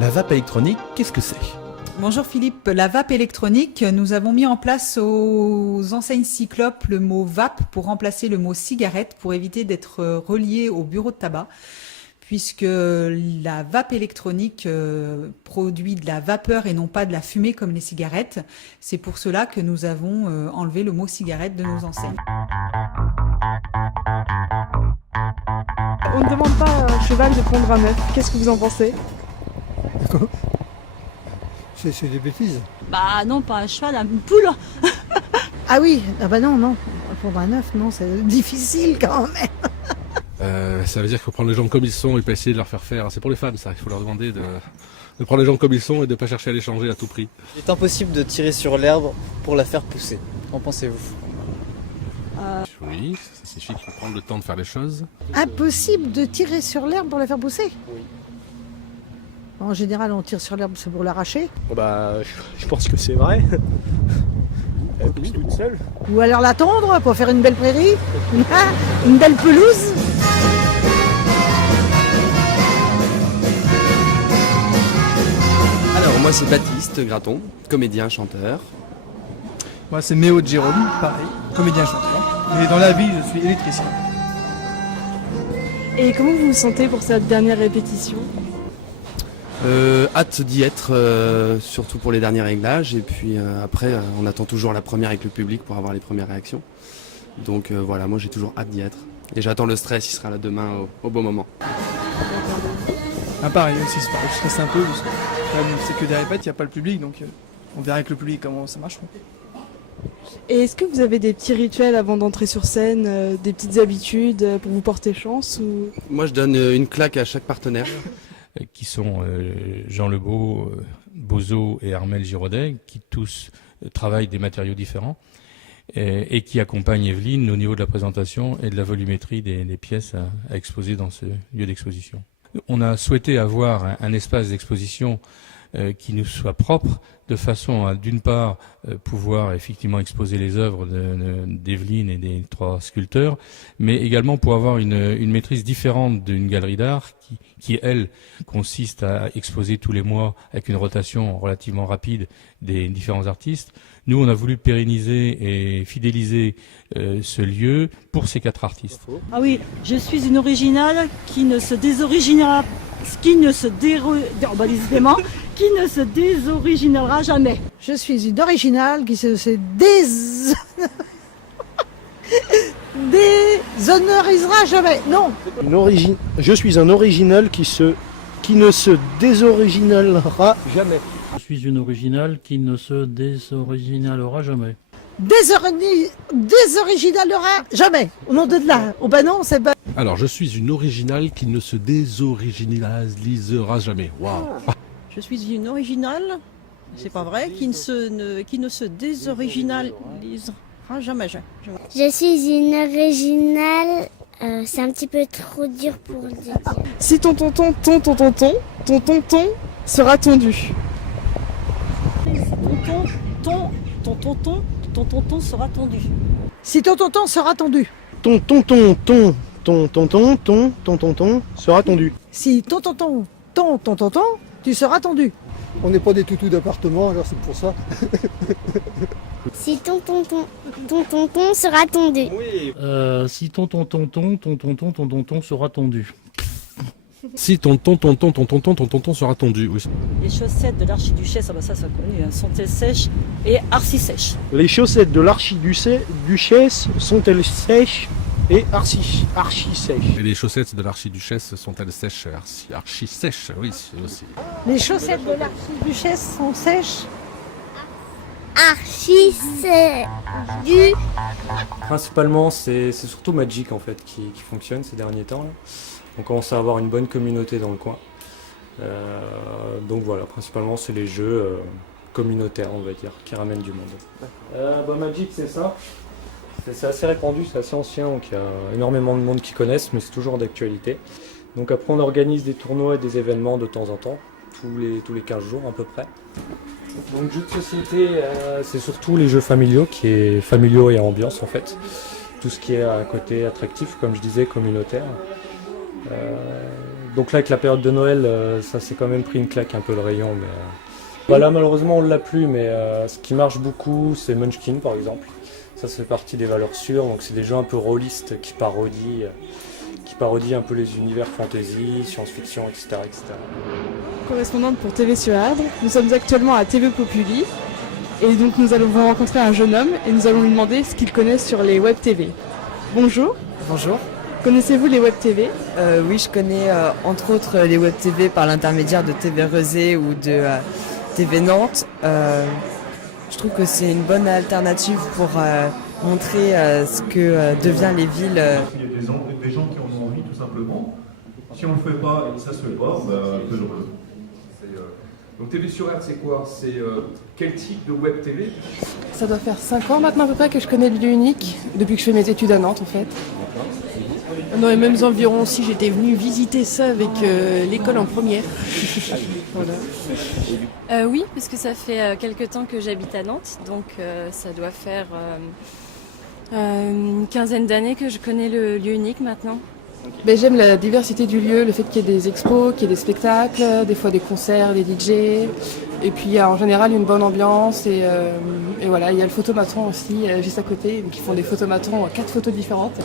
La vape électronique, qu'est-ce que c'est ? Bonjour Philippe, la vape électronique, nous avons mis en place aux enseignes Cyclope le mot vape pour remplacer le mot cigarette pour éviter d'être relié au bureau de tabac, puisque la vape électronique produit de la vapeur et non pas de la fumée comme les cigarettes. C'est pour cela que nous avons enlevé le mot cigarette de nos enseignes. On ne demande pas à un cheval de prendre un œuf, qu'est-ce que vous en pensez ? C'est des bêtises. Bah non, pas un cheval, une poule. Ah oui, ah bah non, pour un œuf, non, c'est difficile quand même. Ça veut dire qu'il faut prendre les gens comme ils sont et pas essayer de leur faire faire. C'est pour les femmes ça, il faut leur demander de prendre les gens comme ils sont et de ne pas chercher à les changer à tout prix. Il est impossible de tirer sur l'herbe pour la faire pousser. Qu'en pensez-vous ? Oui, ça signifie qu'il faut prendre le temps de faire les choses. Impossible de tirer sur l'herbe pour la faire pousser ? Oui. En général, on tire sur l'herbe, c'est pour l'arracher. Bah, je pense que c'est vrai. Elle pousse toute seule. Ou alors la tondre pour faire une belle prairie, une belle pelouse. Alors moi c'est Baptiste Graton, comédien, chanteur. Moi c'est Méo de Jérôme, pareil, comédien, chanteur. Mais dans la vie je suis électricien. Et comment vous vous sentez pour cette dernière répétition ? Hâte d'y être, surtout pour les derniers réglages. Et puis après, on attend toujours la première avec le public pour avoir les premières réactions. Donc voilà, moi j'ai toujours hâte d'y être. Et j'attends le stress, il sera là demain au bon moment. Ah pareil aussi, c'est pareil, je stresse un peu parce que c'est que des répètes, il n'y a pas le public, donc on verra avec le public comment ça marche. Et est-ce que vous avez des petits rituels avant d'entrer sur scène, des petites habitudes pour vous porter chance ou... Moi je donne une claque à chaque partenaire. Qui sont Jean Lebeau, Bozo et Armel Giraudet, qui tous travaillent des matériaux différents et qui accompagnent Evelyne au niveau de la présentation et de la volumétrie des pièces à exposer dans ce lieu d'exposition. On a souhaité avoir un espace d'exposition qui nous soit propre, de façon à, d'une part, pouvoir effectivement exposer les œuvres d'Evelyne et des trois sculpteurs, mais également pour avoir une maîtrise différente d'une galerie d'art qui, elle, consiste à exposer tous les mois avec une rotation relativement rapide des différents artistes. Nous, on a voulu pérenniser et fidéliser ce lieu pour ces 4 artistes. Ah oui, je suis une originale qui ne se désoriginera, qui ne se désoriginera jamais. Je suis une originale qui se déshonorisera jamais. Non. Je suis un original qui ne se désoriginalera jamais. Je suis une originale qui ne se désoriginalera jamais. Désoriginalera jamais. Au nom de là. Oh bah non, c'est pas... Alors, je suis une originale qui ne se désoriginalisera jamais. Waouh. Je suis une originale, c'est pas vrai, qui ne se désoriginalisera jamais. Je suis une originale, c'est un petit peu trop dur pour le dire. Si ton tonton sera tondu. Ton tonton sera tondu. Si ton tonton sera tondu. Ton sera tondu. Si ton tonton, tu seras tondu. On n'est pas des toutous d'appartement, alors c'est pour ça. Si ton tonton sera tondu. Oui. Si ton tonton sera tondu. Si ton tonton sera tondu, oui. Les chaussettes de l'archiduchesse, ça c'est connu, sont-elles sèches et archi-sèches? Les chaussettes de l'archiduchesse sont-elles sèches et archi-sèches? Et les chaussettes de l'archiduchesse sont-elles sèches, archi-sèches? Oui, aussi. Les chaussettes de l'archiduchesse sont sèches. Archi-sèches. Principalement, c'est surtout Magic en fait qui fonctionne ces derniers temps. Là. On commence à avoir une bonne communauté dans le coin. Donc voilà, principalement c'est les jeux communautaires, on va dire, qui ramènent du monde. Magic, c'est ça. C'est assez répandu, c'est assez ancien, donc il y a énormément de monde qui connaissent, mais c'est toujours d'actualité. Donc après on organise des tournois et des événements de temps en temps, tous les 15 jours à peu près. Donc jeux de société, c'est surtout les jeux familiaux, familiaux et ambiance en fait. Tout ce qui est à côté attractif, comme je disais, communautaire. Donc là, avec la période de Noël, ça s'est quand même pris une claque un peu le rayon. Mais, bah là, malheureusement, on l'a plus, mais ce qui marche beaucoup, c'est Munchkin, par exemple. Ça fait partie des valeurs sûres, donc c'est des jeux un peu rôlistes qui parodient un peu les univers fantasy, science-fiction, etc., etc. Correspondante pour TV sur Erdre, nous sommes actuellement à TV Populi et donc nous allons vous rencontrer un jeune homme et nous allons lui demander ce qu'il connaît sur les web TV. Bonjour. Bonjour. Connaissez-vous les web TV? Oui, je connais entre autres les web TV par l'intermédiaire de TV Rezé ou de TV Nantes. Je trouve que c'est une bonne alternative pour montrer ce que devient les villes. Il y a des gens qui en ont envie tout simplement. Si on ne le fait pas et que ça se fait pas, peu heureux. Donc TV sur Erdre, c'est quoi? C'est quel type de web TV? Ça doit faire 5 ans maintenant à peu près que je connais le lieu unique, depuis que je fais mes études à Nantes en fait. Dans les mêmes environs aussi, j'étais venue visiter ça avec l'école en première. Voilà. Oui, parce que ça fait quelque temps que j'habite à Nantes, donc ça doit faire une quinzaine d'années que je connais le lieu unique maintenant. Ben, j'aime la diversité du lieu, le fait qu'il y ait des expos, qu'il y ait des spectacles, des fois des concerts, des DJ. Et puis il y a en général une bonne ambiance et voilà, il y a le photomatron aussi juste à côté, qui font des photomatrons, 4 photos différentes.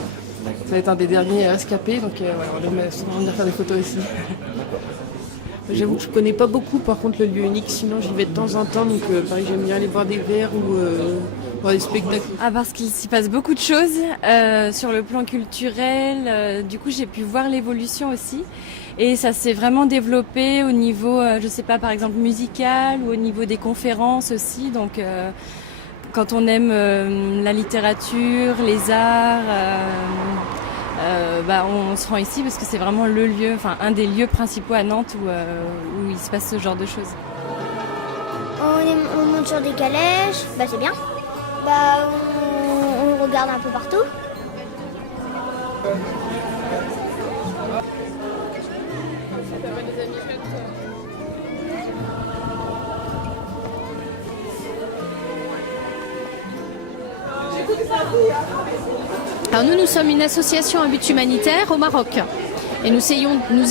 Ça va être un des derniers rescapés, donc voilà, on aime souvent venir faire des photos ici. J'avoue que je connais pas beaucoup par contre le lieu unique, sinon j'y vais de temps en temps, donc pareil, j'aime bien aller voir des verres ou voir des spectacles. Ah, parce qu'il s'y passe beaucoup de choses sur le plan culturel, du coup j'ai pu voir l'évolution aussi. Et ça s'est vraiment développé au niveau, je sais pas, par exemple musical ou au niveau des conférences aussi. Donc quand on aime la littérature, les arts, on se rend ici parce que c'est vraiment le lieu, enfin un des lieux principaux à Nantes où il se passe ce genre de choses. On monte sur des calèches, c'est bien. On regarde un peu partout. Alors nous sommes une association à but humanitaire au Maroc et nous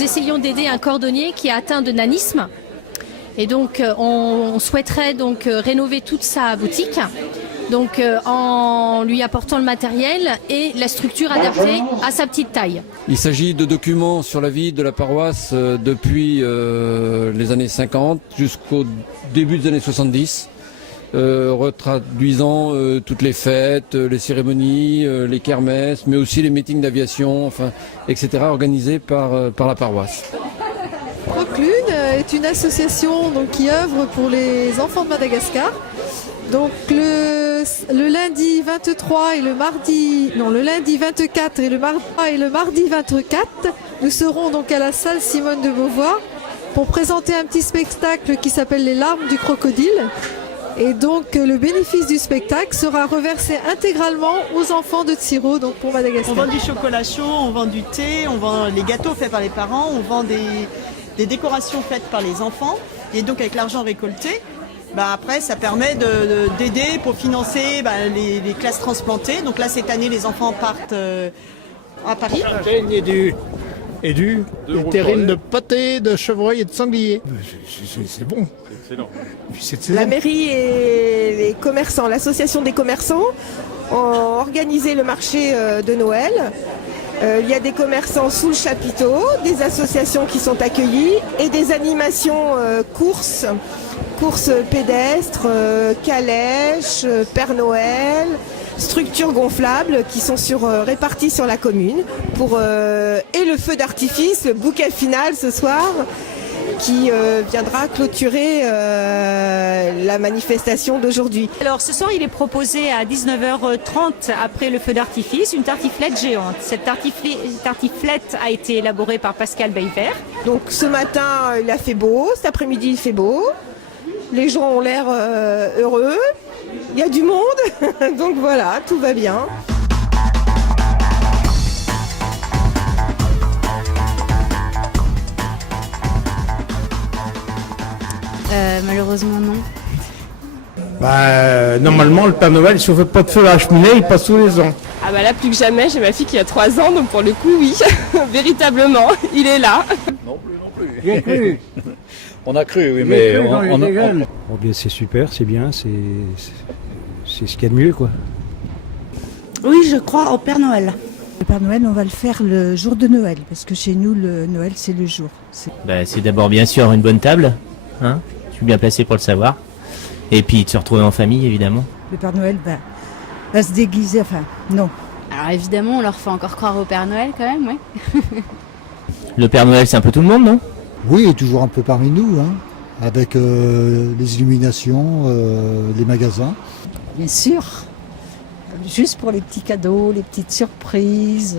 essayons d'aider un cordonnier qui est atteint de nanisme et donc on souhaiterait donc rénover toute sa boutique donc en lui apportant le matériel et la structure adaptée à sa petite taille. Il s'agit de documents sur la vie de la paroisse depuis les années 50 jusqu'au début des années 70. Retraduisant toutes les fêtes, les cérémonies, les kermesses, mais aussi les meetings d'aviation, etc., organisés par la paroisse. Proclune est une association qui œuvre pour les enfants de Madagascar. Donc le lundi 23 et le lundi 24 et le mardi 24, nous serons donc à la salle Simone de Beauvoir pour présenter un petit spectacle qui s'appelle Les larmes du crocodile. Et donc le bénéfice du spectacle sera reversé intégralement aux enfants de Tsiro, donc pour Madagascar. On vend du chocolat chaud, on vend du thé, on vend les gâteaux faits par les parents, on vend des décorations faites par les enfants. Et donc avec l'argent récolté, après ça permet d'aider pour financer les classes transplantées. Donc là cette année les enfants partent à Paris. Et du terrine de pâté, de chevreuil et de sanglier. C'est bon. C'est excellent. La mairie et les commerçants, l'association des commerçants ont organisé le marché de Noël. Il y a des commerçants sous le chapiteau, des associations qui sont accueillies et des animations courses pédestres, calèches, Père Noël, structures gonflables qui sont réparties sur la commune et le feu d'artifice, le bouquet final ce soir qui viendra clôturer la manifestation d'aujourd'hui. Alors ce soir il est proposé à 19h30 après le feu d'artifice une tartiflette géante. Cette tartiflette a été élaborée par Pascal Bayvert. Donc ce matin il a fait beau, cet après-midi il fait beau, les gens ont l'air heureux, il y a du monde, donc voilà, tout va bien. Malheureusement non. Normalement le Père Noël, si on fait pas de feu à la cheminée, il passe tous les ans. Ah bah là plus que jamais, j'ai ma fille qui a 3 ans, donc pour le coup oui, véritablement, il est là. Non plus. On a cru, oui, mais Oh bien, c'est super, c'est bien, c'est ce qu'il y a de mieux, quoi. Oui, je crois au Père Noël. Le Père Noël, on va le faire le jour de Noël, parce que chez nous, le Noël, c'est le jour. C'est d'abord bien sûr une bonne table, hein, je suis bien placé pour le savoir, et puis de se retrouver en famille évidemment. Le Père Noël va se déguiser, enfin, non. Alors évidemment, on leur fait encore croire au Père Noël quand même, ouais. Le Père Noël c'est un peu tout le monde, non? Oui, il est toujours un peu parmi nous, hein, avec les illuminations, les magasins. Bien sûr. Juste pour les petits cadeaux, les petites surprises,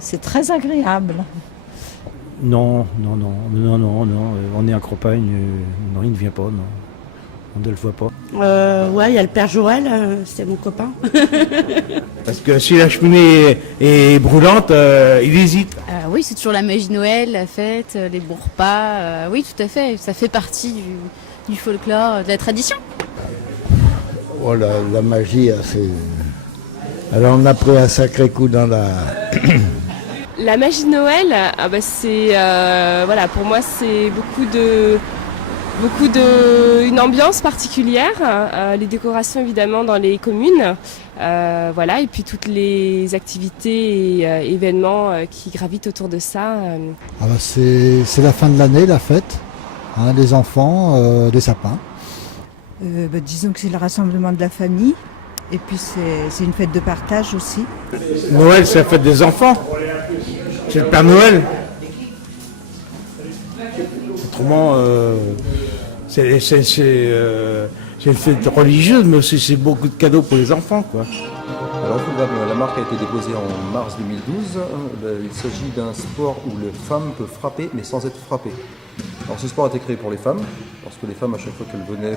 c'est très agréable. Non, on est en campagne, non, il ne vient pas, non. On ne le voit pas. Ouais, il y a le Père Joël, c'est mon copain. Parce que si la cheminée est brûlante, il hésite. Oui, c'est toujours la magie de Noël, la fête, les bons repas. Oui, tout à fait, ça fait partie du folklore, de la tradition. Oh, la magie, c'est... Alors on a pris un sacré coup dans la... La magie de Noël, c'est voilà, pour moi c'est une ambiance particulière, les décorations évidemment dans les communes, voilà, et puis toutes les activités et événements qui gravitent autour de ça. C'est la fin de l'année, la fête, hein, les enfants, les sapins. Disons que c'est le rassemblement de la famille. Et puis c'est une fête de partage aussi. Noël, c'est la fête des enfants. C'est le Père Noël. Autrement, c'est une fête religieuse, mais aussi c'est beaucoup de cadeaux pour les enfants, quoi. Alors, la marque a été déposée en mars 2012. Il s'agit d'un sport où les femmes peuvent frapper, mais sans être frappées. Alors, ce sport a été créé pour les femmes, parce que les femmes, à chaque fois qu'elles venaient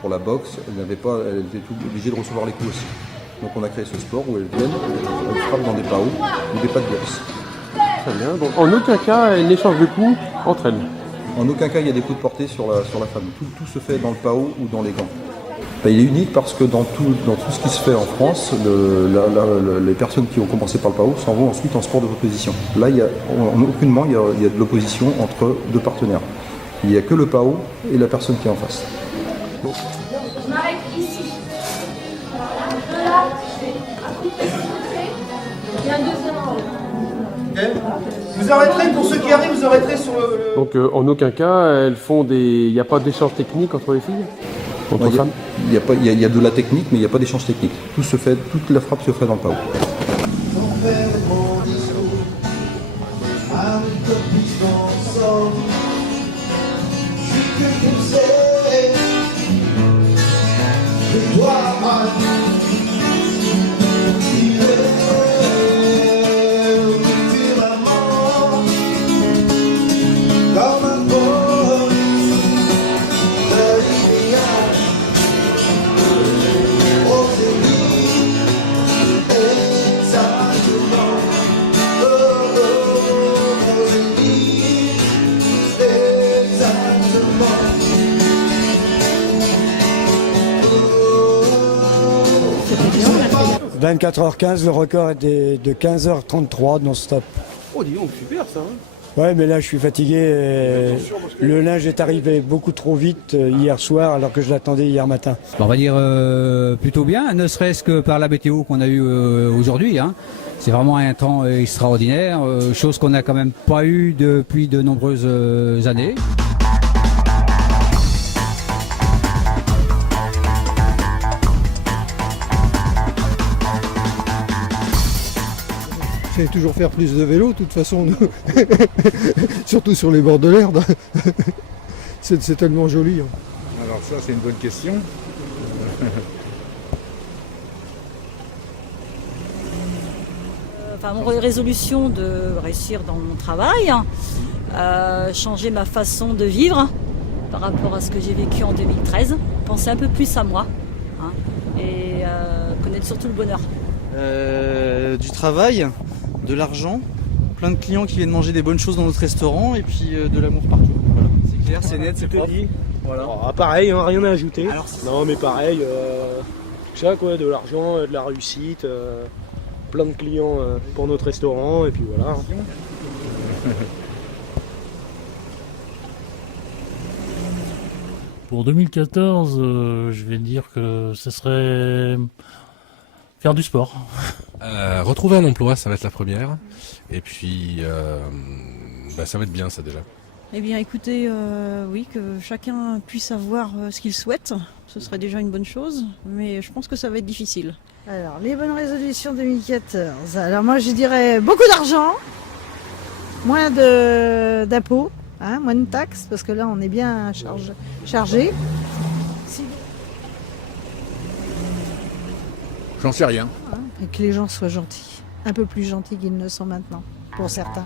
pour la boxe, elles étaient obligées de recevoir les coups aussi. Donc, on a créé ce sport où elles viennent, elles frappent dans des paos ou des pas de boxe. Très bien. Donc, en aucun cas, elles n'échangent de coups entre elles. En aucun cas, il y a des coups de portée sur la femme. Tout se fait dans le pao ou dans les gants. Il est unique parce que dans tout ce qui se fait en France, les personnes qui ont commencé par le PAO s'en vont ensuite en sport de opposition. Là, aucunement, il y a de l'opposition entre deux partenaires. Il n'y a que le PAO et la personne qui est en face. Bon. Je m'arrête ici. Il y a un deuxième en haut. Vous arrêterez, pour ceux qui arrivent, vous arrêterez sur le... Donc en aucun cas, elles font il n'y a pas d'échange technique entre les filles? Il y a de la technique, mais il n'y a pas d'échange technique. Toute la frappe se fait dans le PAO. « 24h15, le record était de 15h33 non-stop. » Oh, dis donc, super ça, hein. Ouais, mais là, je suis fatigué. Le linge est arrivé beaucoup trop vite hier soir, alors que je l'attendais hier matin. On va dire plutôt bien, ne serait-ce que par la météo qu'on a eue aujourd'hui. Hein. C'est vraiment un temps extraordinaire, chose qu'on n'a quand même pas eue depuis de nombreuses années. J'allais toujours faire plus de vélo, de toute façon, surtout sur les bords de l'Erdre. C'est tellement joli. Hein. Alors ça, c'est une bonne question. Mon résolution de réussir dans mon travail, changer ma façon de vivre par rapport à ce que j'ai vécu en 2013, penser un peu plus à moi et connaître surtout le bonheur. Du travail, de l'argent, plein de clients qui viennent manger des bonnes choses dans notre restaurant et puis de l'amour partout. Voilà. C'est clair, c'est net, c'est propre. Voilà. Pareil, hein, rien à ajouter. Non mais pareil, ça quoi, de l'argent, de la réussite, plein de clients pour notre restaurant, et puis voilà. Pour 2014, je vais dire que ce serait faire du sport. Retrouver un emploi, ça va être la première. Et puis, ça va être bien ça déjà. Eh bien écoutez, oui, que chacun puisse avoir ce qu'il souhaite, ce serait déjà une bonne chose, mais je pense que ça va être difficile. Alors, les bonnes résolutions 2014. Alors moi, je dirais beaucoup d'argent, moins d'impôts, hein, moins de taxes, parce que là, on est bien chargé. J'en sais rien. Et que les gens soient gentils, un peu plus gentils qu'ils ne sont maintenant, pour certains.